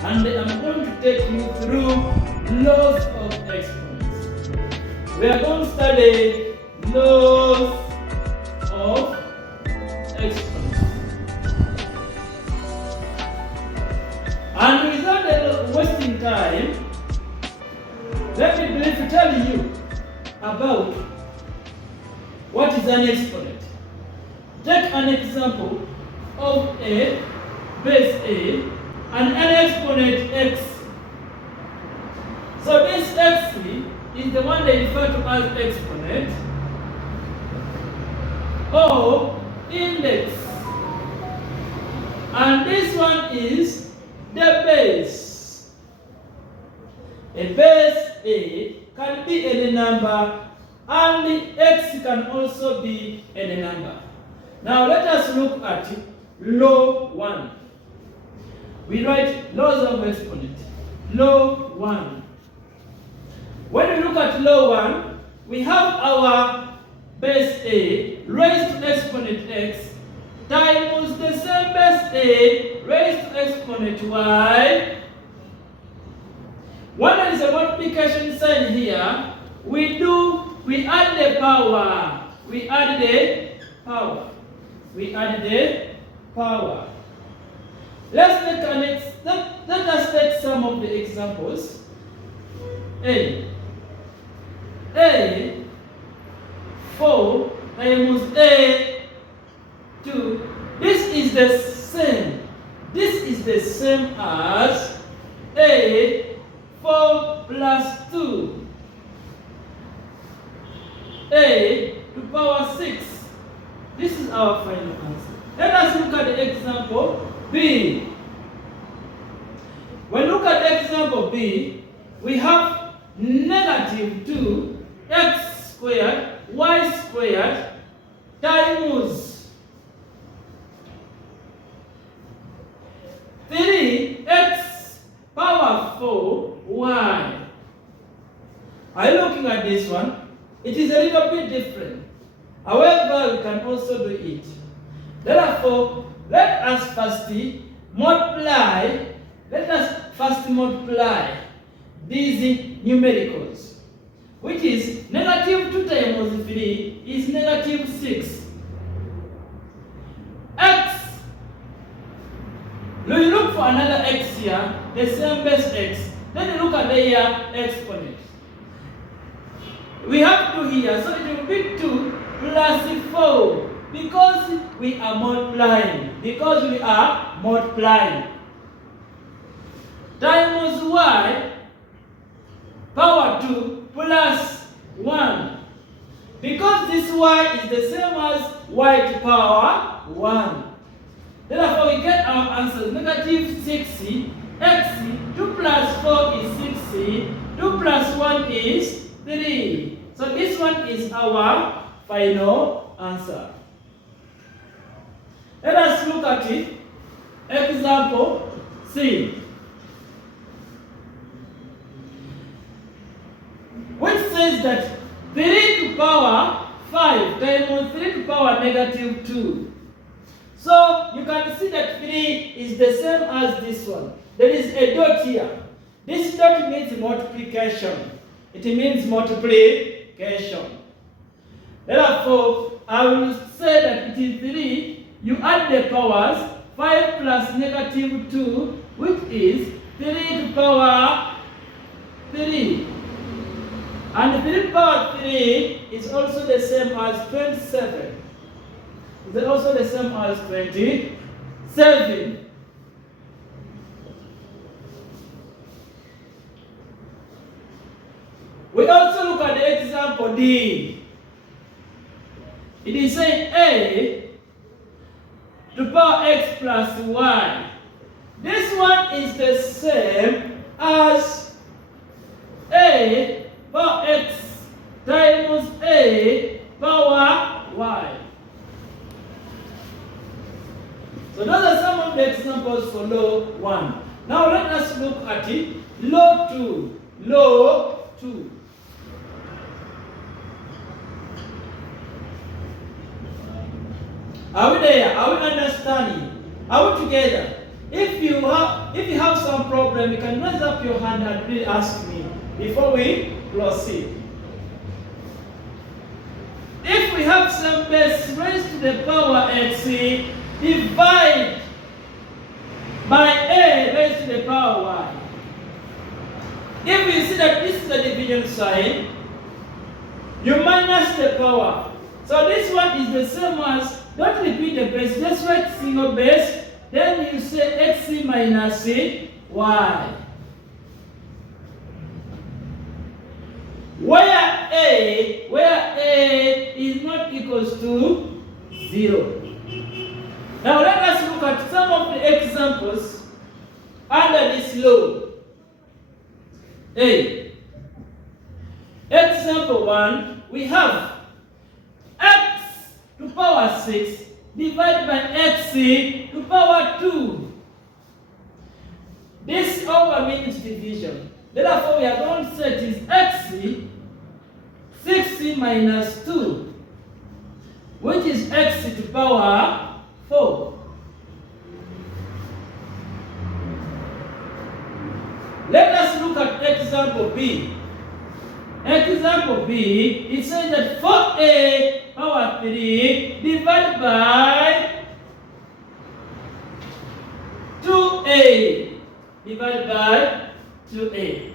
and I'm going to take you through laws of exponents. We are going to study laws of exponents. And without wasting time, let me briefly tell you about what is an exponent. Take an example of a base A and an exponent x. So this x is the one they refer to as exponent or index. And this one is the base. A base A can be any number and the x can also be any number. Now let us look at law 1. We write laws of exponent. Law 1. When we look at law 1, we have our base A raised to exponent x times the same base A raised to exponent y. When there is a multiplication sign here, we add the power. We add the power. Let us take some of the examples. A 4 times A 2. This is the same as A 4 plus 2. A to power 6. This is our final answer. Let us look at the example B. When we look at example B, we have negative 2 x squared y squared times 3x power 4 y. Are you looking at this one? It is a little bit different. However, we can also do it. Therefore, let us first multiply these numericals, which is negative 2 times 3 is negative 6. X, when you look for another x here, the same base x, then you look at the exponent. We have 2 here, so it will be 2 plus 4 because we are multiplying. Times y power 2 plus 1. Because this y is the same as y to power 1. Therefore, we get our answer negative 6c. X 2 plus 4 is 6c. 2 plus 1 is 3. So this one is our final answer. Let us look at it. Example C, which says that 3 to power 5 times 3 to power negative 2. So you can see that 3 is the same as this one. There is a dot here. This dot means multiplication. It means multiplication. Therefore, I will say that it is 3. You add the powers, 5 plus negative 2, which is 3 to power 3. And 3 to power 3 is also the same as 27. It's also the same as 27. We also look at the example D. It is saying A to power x plus y. This one is the same as A power x times A power y. So those are some of the examples for law 1. Now let us look at it. Law 2. Law 2. Are we there? Are we understanding? Are we together? If you have some problem, you can raise up your hand and please ask me before we proceed. If we have some base raised to the power x, divide by a raised to the power y. If you see that this is a division sign, you minus the power. So this one is the same as, don't repeat the base, just write single base, then you say x minus y. Where a is not equals to 0. Now let us look at some of the examples under this law. A. Example 1, we have x to power 6 divided by x to power 2. This over means division. Therefore, we are going to say it is x 6 minus 2, which is x to power 4. Let us look at example B. Example B, it says that 4a power 3 divided by 2a divided by 2a.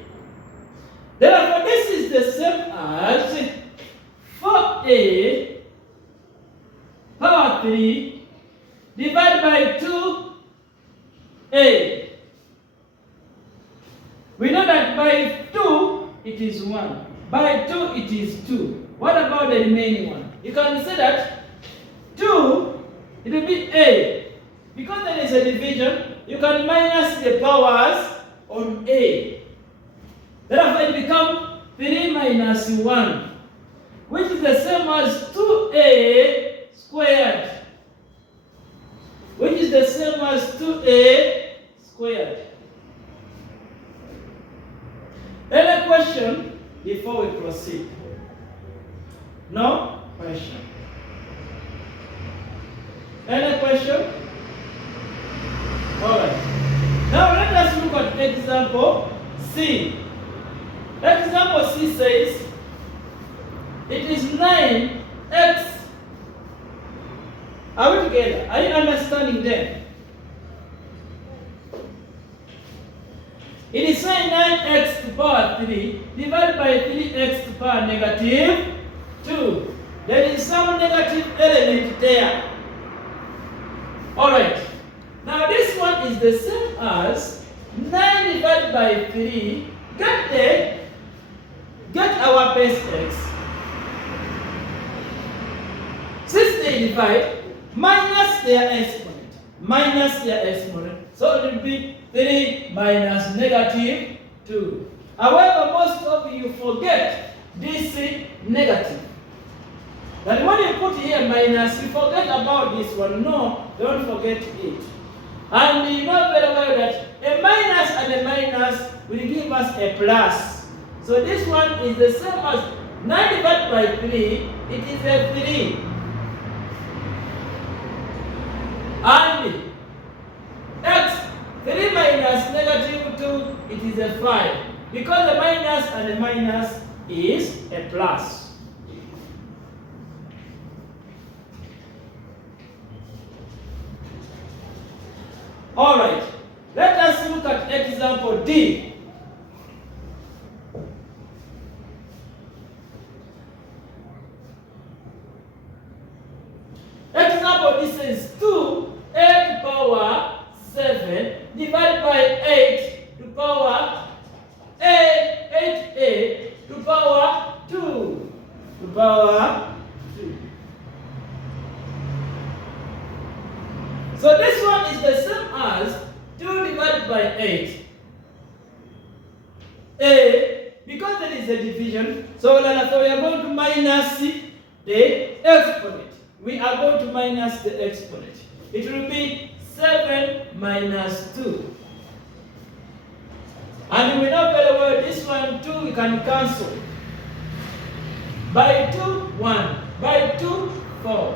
Therefore, this is the same as 4a power 3 divided by 2a. We know that by 2 it is 1. By 2 it is 2. What about the remaining one? You can say that 2, it will be a. Because there is a division, you can minus the powers on a. Therefore, it becomes 3 minus 1, which is the same as 2a squared. Which is the same as 2a squared. Any question before we proceed? No question. Any question? All right. Now let us look at example C. Example C says it is 9x. Are we together? Are you understanding them? It is saying 9x to power 3 divided by 3x to power negative 2. There is some negative element there. Alright. Now this one is the same as 9 divided by 3. Get our base x. Since they divide, minus their exponent. Minus their exponent. So it will be 3 minus negative 2. However, most of you forget this negative. That when you put here minus, you forget about this one. No, don't forget it. And you know very well that a minus and a minus will give us a plus. So this one is the same as 9 divided by 3. It is a 3. And x 3 minus negative 2, it is a 5. Because the minus and the minus is a plus. Alright, let us look at example D. Example D says 2a to power 7 divided by 8 to power 8a to power 2 to power 2. So this one is the same as 2 divided by 8. A, because there is a division, so we are going to minus the exponent. We are going to minus the exponent. It will be 7 minus 2. And we know very well this one 2 we can cancel. By 2, 1. By 2, 4.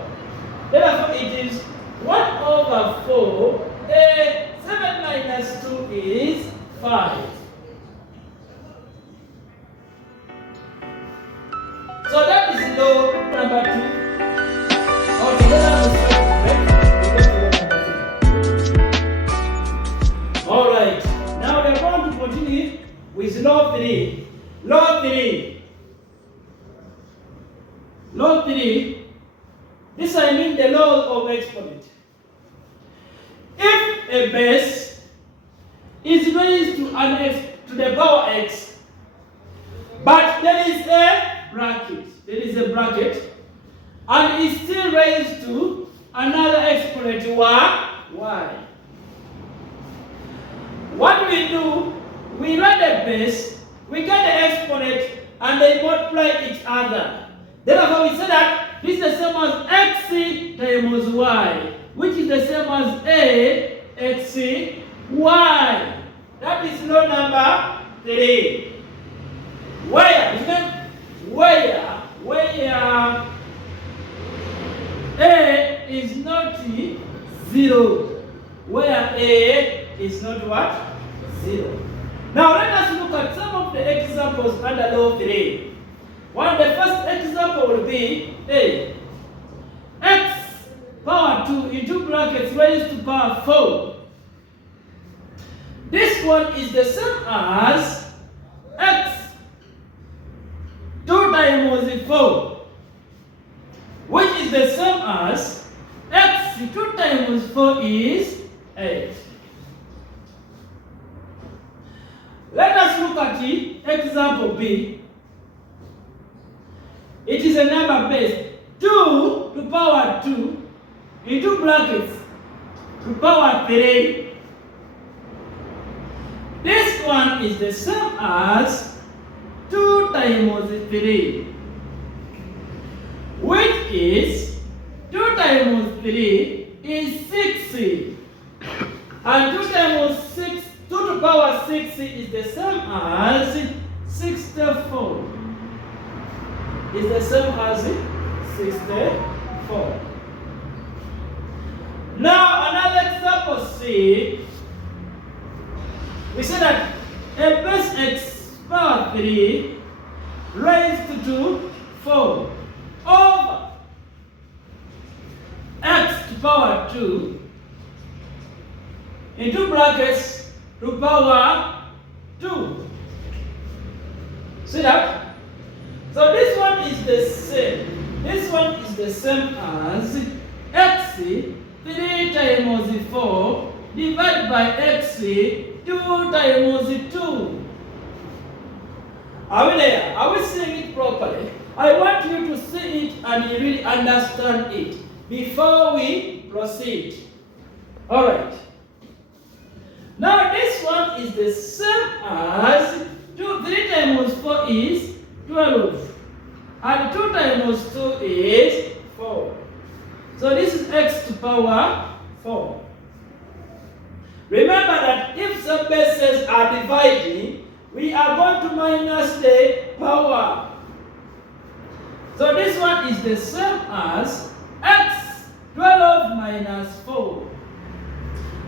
Therefore it is 1 over 4. 7 minus 2 is 5. So that is law number 2. Altogether, we go to law number 3. All right. Now we are going to continue with law 3. Law 3. Law 3. This I mean the law of exponent. If a base is raised to the power x, but there is a bracket, and is still raised to another exponent y. What we do, we write the base, we get the exponent, and they multiply each other. Therefore, we say that this is the same as x times y, which is the same as a x y. That is law number 3. Where a is not 0. Where a is not what? 0. Now let us look at some of the examples under law 3. The first example will be x power 2 into brackets raised to power 4. This one is the same as x 2 times 4, which is the same as x 2 times 4 is 8. Let us look at the example B. It is a number base 2 to power 2 into brackets to power 3. This one is the same as 2 times 3, which is 2 times 3 is 6. And 2 times 6, 2 to power 6 is the same as 64. Is the same as 64. Now another example C. We say that a base x power 3 raised to 4 over x to power 2 into brackets to power 2. See that? So this one is the same. This one is the same as x 3 times 4 divided by x 2 times 2. Are we there? Are we seeing it properly? I want you to see it and you really understand it before we proceed. Alright. Now this one is the same as 3 times 4 is 12. And 2 times 2 is 4. So this is x to power 4. Remember that if some bases are dividing, we are going to minus the power. So this one is the same as x 12 minus 4.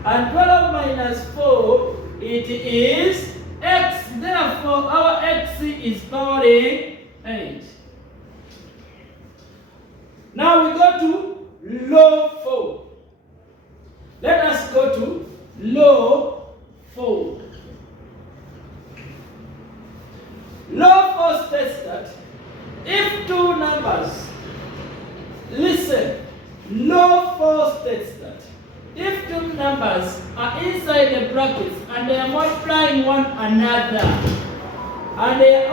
And 12 minus 4, it is x. Therefore, our x is powering 8. Now we go to law 4. Let us go to law 4. Law 4 states that if two numbers, listen, law 4 states that if two numbers are inside the brackets and they are multiplying one another, and they are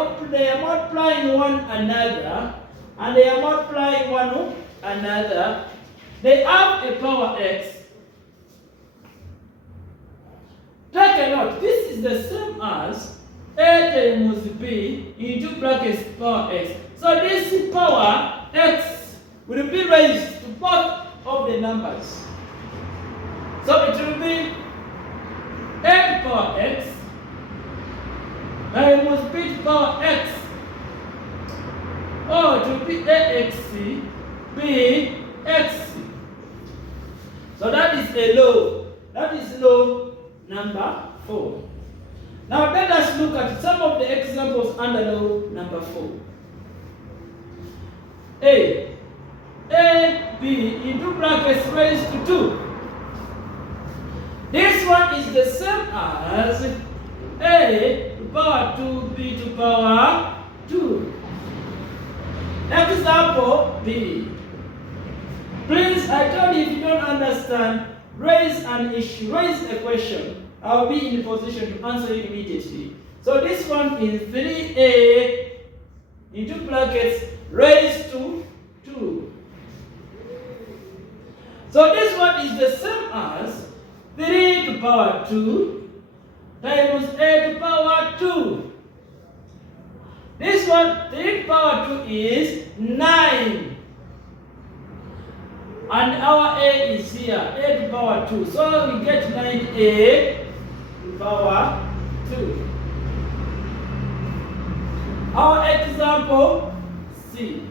multiplying one another, and they are multiplying one another, they have a power x. Take a note, this is the same as a times b into brackets power x. So this power x will be raised to both of the numbers. So it will be a to power x times b to power x. Or it will be ax bx. So that is a law. That is law number 4. Now let us look at some of the examples under law number 4. A, B into brackets raised to 2. This one is the same as A to power 2, B to power 2. Example B. Please, I told you if you don't understand, raise an issue, raise a question. I'll be in a position to answer you immediately. So this one is 3A into brackets raised to 2. So this one is the same as 3 to power 2 times A to power 2. This one, 3 to power 2 is 9. And our A is here, A to power 2. So we get 9A to power 2. Our example C.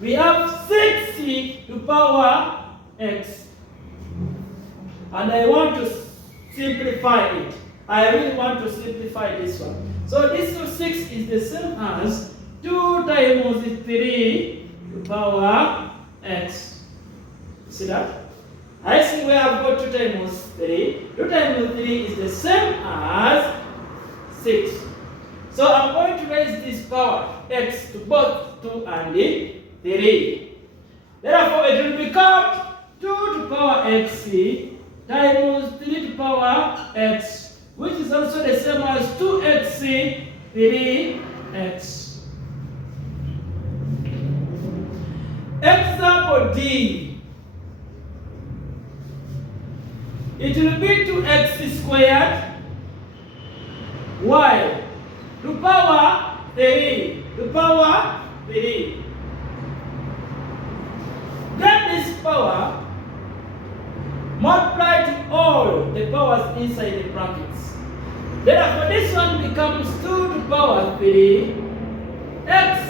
We have 6C to power X. And I want to simplify it. I really want to simplify this one. So this 6 is the same as 2 times 3 to power X. See that? I see where I've got 2 times 3. 2 times 3 is the same as 6. So I'm going to raise this power X to both 2 and 3. Therefore, it will become 2 to power X times 3 to power X, which is also the same as 2x 3x. Example D. It will be 2x squared y to power 3 to power 3. Get this power, multiply to all the powers inside the brackets. Therefore, this one becomes 2 to power 3 x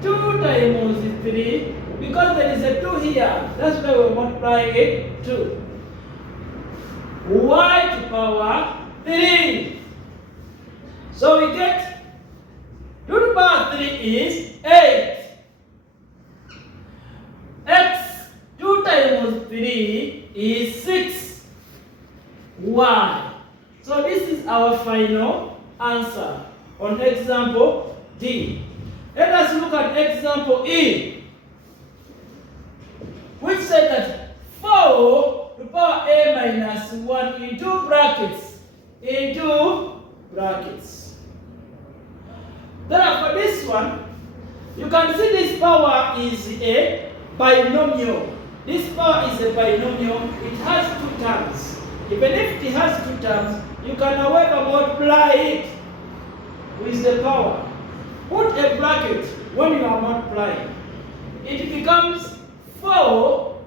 2 times 3, because there is a 2 here. That's why we multiply it 2. Y to power 3. So we get 2 to power 3 is 8. X 2 times 3 is 6. Y. So this is our final answer on example D. Let us look at example E, which said that 4 to power A minus 1 into brackets. Therefore, this one, you can see this power is a binomial. This power is a binomial. It has 2 terms. Even if it has 2 terms, you can however multiply it with the power. Put a bracket when you are multiplying. It becomes 4,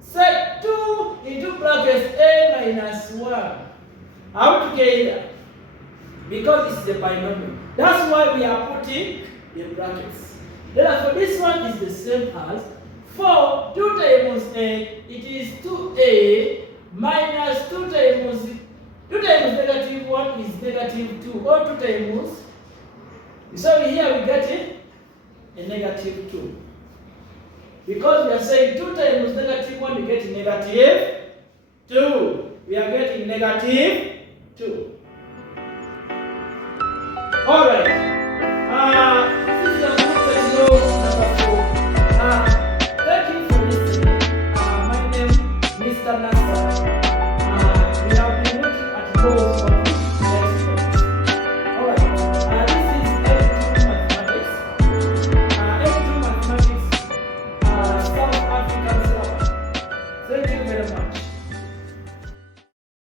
set 2 into brackets A minus 1. How to get that? Because it's a binomial. That's why we are putting the brackets. Therefore, this one is the same as 4, 2 times A, it is 2A minus 2 times negative 1 is negative 2, or 2 times. So here we get a negative 2. Because we are saying 2 times negative 1, we get negative 2. We are getting negative 2. Alright.